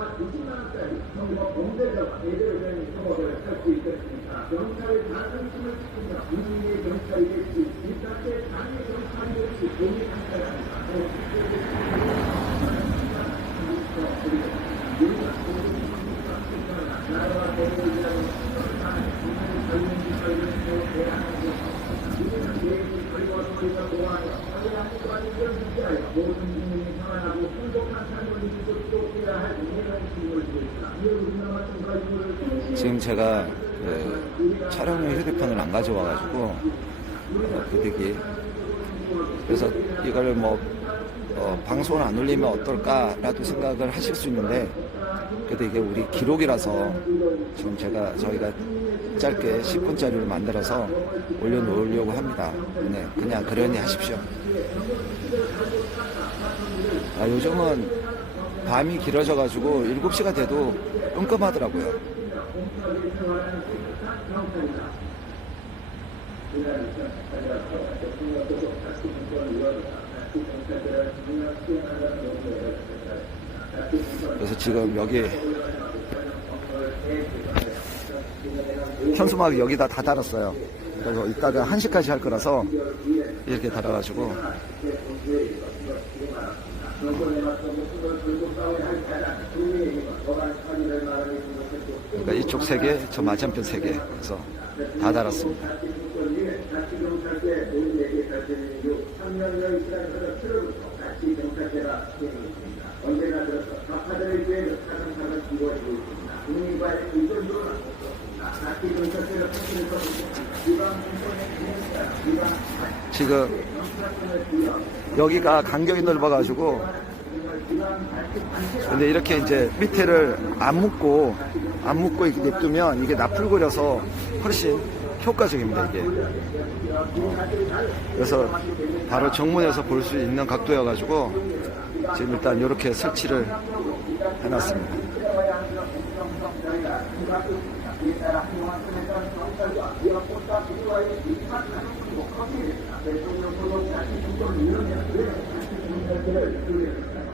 정도가 20만 원짜리 선거 범죄자가 제대로 된 선거를 할수 있겠습니까? 경찰의 자존심을 지키며 국민의 경찰이 될지 이딴때 당의 경찰이 될지 고민한 사람입니다. 나라와 대를 위하여 신성한 국민의 젊은 기술을 대한민국 우리는 계획이 그리고 소리가 보호하여 사회한국과 이를 유지하여 모든 국민이 평안하고 행복한 삶을 누리고 또 해야 할 운명한 힘을 주겠다. 이에 우리나라 마찬가 이유를 지금 제가 그 촬영용 휴대폰을 안 가져와가지고 어, 부득이 그래서 이걸 뭐 어, 방송을 안 올리면 어떨까라도 생각을 하실 수 있는데 그래도 이게 우리 기록이라서 지금 제가 저희가 짧게 10분짜리를 만들어서 올려놓으려고 합니다. 네, 그냥 그러니 하십시오. 아, 요즘은 밤이 길어져가지고 7시가 돼도 끔끔하더라고요. 그래서 지금 여기 현수막 여기다 다 달았어요. 그래서 이따가 1시까지 할 거라서 이렇게 달아가지고 그러니까 이쪽 세 개, 저 맞은편 세 개. 그래서 다 달았습니다. 지금 여기가 간격이 넓어가지고 근데 이렇게 이제 밑에를 안 묶고 안 묶고 이렇게 냅두면 이게 나풀거려서 훨씬 효과적입니다 이게. 그래서 바로 정문에서 볼 수 있는 각도여 가지고 지금 일단 이렇게 설치를 해놨습니다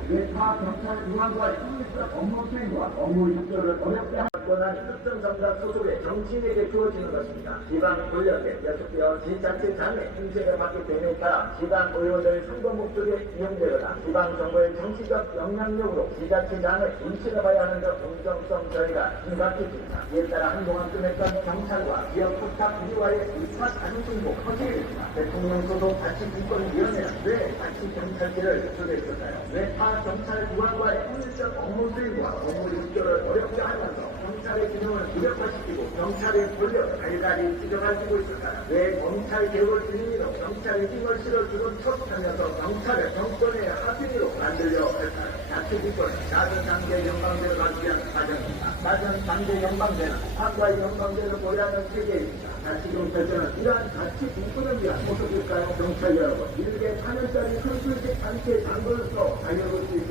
외파 경찰 중앙과의 협력적 업무 수행과 업무 협조를 어렵게 할 권한 특정정당 소속의 정치인에게 주어지는 것입니다. 지방 권력에 여속되어 지자체장의 행세를 받기 때문에 따라 지방 의원들의 선거 목적에 이용되거나 지방 정부의 정치적 영향력으로 지자체 장을 인치해 봐야 하는 것 공정성 저희가 심각해집니다. 이에 따라 한동안 뜸했던 경찰과 지역 비와의 입맛 안승고 허지게 됩니다. 대통령 소속 자치분권위원회는 왜 자치 경찰제를 주도했을까요? 왜 타 경찰 기관과의 협력적 업무 수행과 업무 협조를 어렵게 하면서 경찰의 기능을 무력화시키고 경찰의 권력을 달달이 지정하고 있을까요? 왜 검찰 개혁을 진행으로 경찰의 힘을 실어주는 척하면서 경찰을 정권의 하필이로 만들려 할까요? 자치분권은 낮은 단계 연방제를 받기 위한 과정입니다. 낮은 단계 연방제는 상과의 연방제를 보유하는 체계입니다. 자치경찰제는 이러한 자치분권을 위한 모습일까요? 경찰 여러분, 일개 4년짜리 선수직 단체 장부로서 자유로울 수 있겠습니까?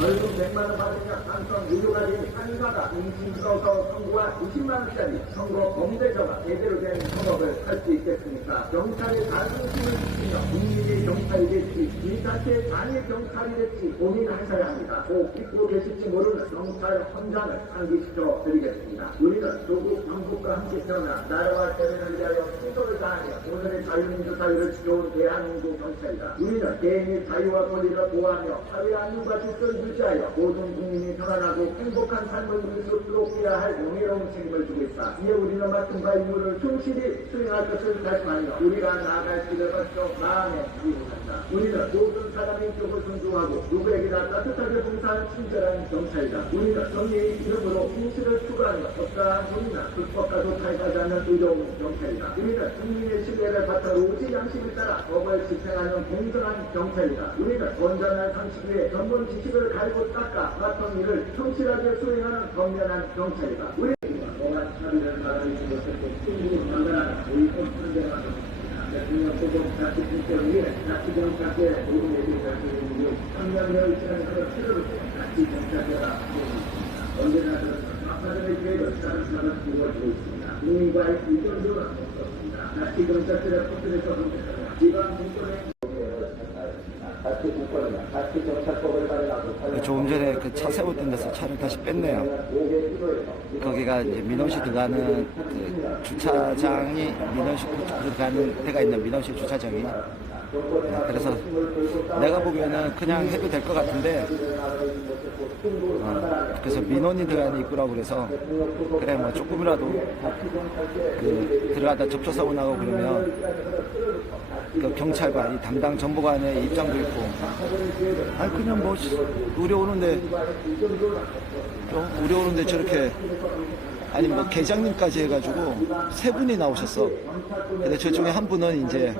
월급 100만원 받으면 당선 유료가 되니 한가가 인심 써서 선고한 20만원짜리 선거 범죄자가 제대로 된 선거를 할 수 있겠습니까? 경찰의 자존심을 지키며 국민의 경찰이 될지 이 자체의 당의 경찰이 될지 고민하셔야 합니다. 꼭 잊고 계실지 모르는 경찰 헌장을 상기시켜 드리겠습니다. 우리는 조국 정부과 함께 태어나 나라와 대민을 위하여 최선 을 다하며 오늘의 자유민주 사회를 지켜온 대한민국 경찰이다. 우리는 개인의 자유와 권리를 보호하며 사회 안녕과 질서를 유지하여 모든 국민이 평안하고 행복한 삶을 누릴 수 있도록 해야 할 용해로운 책임을 지고 있다. 이에 우리는 맡은 바 임무를 충실히 수행할 것을 다짐하며 우리가 나아갈 길을 벌써 마음에 기록한다. 우리는 모든 사람의 인격을 존중하고 누구에게나 따뜻하게 봉사하는 친절한 경찰이다. 우리는 정의의 이름으로 진실을 추구하며 어떠한 돈이나 불법과도 타협하지 않는 의로운 경찰이다. 우리는 국민의 신뢰를 바탕으로 오직 양심을 따라 법을 집행하는 공정한 경찰이다. 우리는 온전한 상식 위에 전문 지식을 갈고 닦아 맡은 일을 성실하게 수행하는 건면한 경찰이다. 국민과의 의존도는 없었습니다. 발행하고 조금 전에 그 차 세웠던 데서 차를 다시 뺐네요. 거기가 이제 민원실 들어가는 그 주차장이 민원실 들어가는 데가 있는 민원실 주차장이. 네, 그래서 내가 보기에는 그냥 해도 될 것 같은데, 어, 그래서 민원이 들어가는 입구라고 그래서, 그래, 뭐 조금이라도 그 들어가다 접촉사고 나고 그러면 그 경찰관, 이 담당 전보관의 입장도 있고, 아니 그냥 뭐 우리 오는데 좀 우리 오는데 저렇게 아니 뭐 계장님까지 해가지고 세 분이 나오셨어. 근데 저 중에 한 분은 이제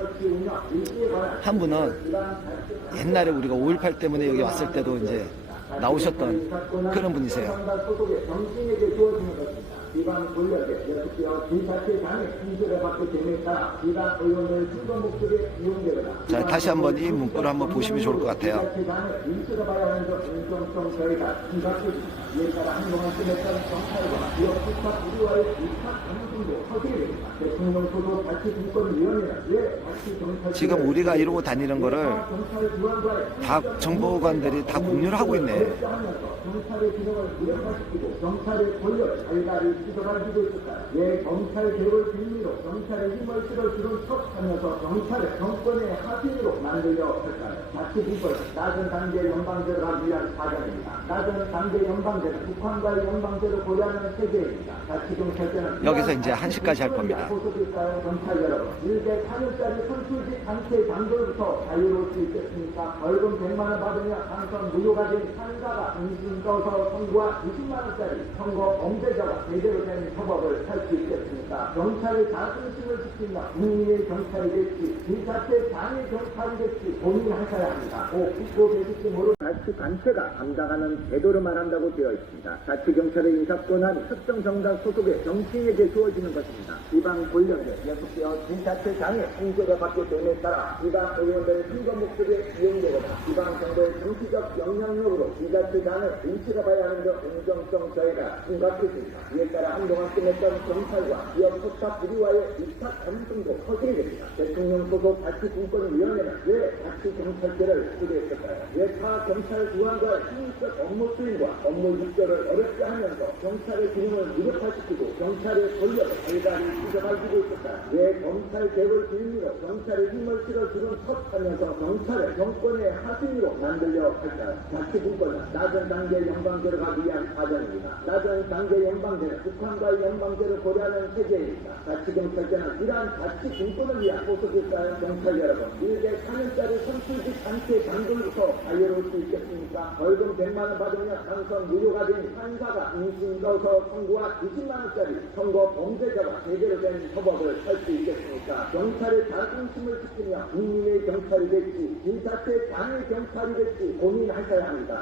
한 분은 옛날에 우리가 5.18 때문에 여기 왔을 때도 이제 나오셨던 그런 분이세요. 기반 권력에 여특되어 지자체 장애 인수를 받게 됨에 따라 기반 의원을 충분 목적에 이용되거나 자 다시 한번 이 문구를 한번 보시면 좋을 것 같아요. 지자체 장애 인수를 봐야 하는 것 인정성 저희가 심각해집니다. 이에 따라 한동안 지냈던 경찰과 지역 부탁 우리와의 위탁 감정도 허세게 됩니다. 대통령 소속 자치 공권위원회는 왜 자치 경찰 지금 우리가 이러고 다니는 거를 다 정보관들이 다 공유를 하고 있네. 경찰의 기능을 무력화시키고 경찰의 권력을 달달이 휘저어가지고 있었다. 왜 검찰 개혁을 빌미로 경찰의 힘을 실어주는 척하면서 경찰을 정권의 하수인으로 만들려 할까요? 자치국을 낮은 단계 연방제로 가기 위한 사정입니다. 낮은 단계 연방제는 북한과의 연방제로 고려하는 세계입니다. 자치 경찰제는 여기서 이제 1시까지 할 겁니다. 경찰 여러분. 일개 4년짜리 선출직 단체 장들부터 자유로울 수 있겠습니까? 벌금 100만 원 받으며 당선 무효가 된 판사가 인신 떠서 선고한 20만 원짜리 선거 범죄자가 제대 로된 처벌을 할 수 있겠습니까? 경찰의 자존심을 지킨다. 국민의 경찰이 될지, 지자체 장의 경찰이 될지 고민하셔야 합니다. 꼭 계실지 모르 자치 단체가 담당하는 제도로만 한다고 되어 있습니다. 자치 경찰의 인사권한이 특정 정당 소속의 정치인에게 주어지는 것입니다. 지방 권력에 연속되어 지자체 장의 통제가 받게 됨에 따라 지방 의원들의 선거 목적에 이용되거나 지방 정부의 정치적 영향력으로 지자체 장을 인치가 봐야 하는 것 공정성 저해가 심각해집니다. 한동안 끝냈던 경찰과 지역 포탑 비리와의 위탁 검증도 허술이 됩니다. 대통령 소속 자치분권위원회는 왜 자치경찰제를 추구했을까요? 왜타 경찰 기관과의 신입적 업무 수행과 업무 육절을 어렵게 하면서 경찰의 기능을 무력화시키고 경찰의 권력을 달달이 휘저어가지고 있었다. 왜 검찰 개혁을 빌미로 경찰의 힘을 실어주는 척하면서 경찰을 정권의 하수인으로 만들려 할까요? 자치분권은 낮은 단계 연방제로 가기 위한 과정입니다. 낮은 단계 연방제는 북한과의 연방제를 고려하는 체제입니다. 자치경찰제는 이러한 자치분권을 위한 소속일까요? 경찰 여러분. 일개 4년짜리 선출직 단체 장들부터 자유로울 수 있겠습니까? 벌금 100만 원 받으면 당선 무효가 된 판사가 인신 넣어서 선고한 20만 원짜리 선거 범죄자가 제대로 된 처벌을 할 수 있겠습니까? 경찰의 자존심을 지키며 국민의 경찰이 될지, 지자체 장의 경찰이 될지 고민하셔야 합니다.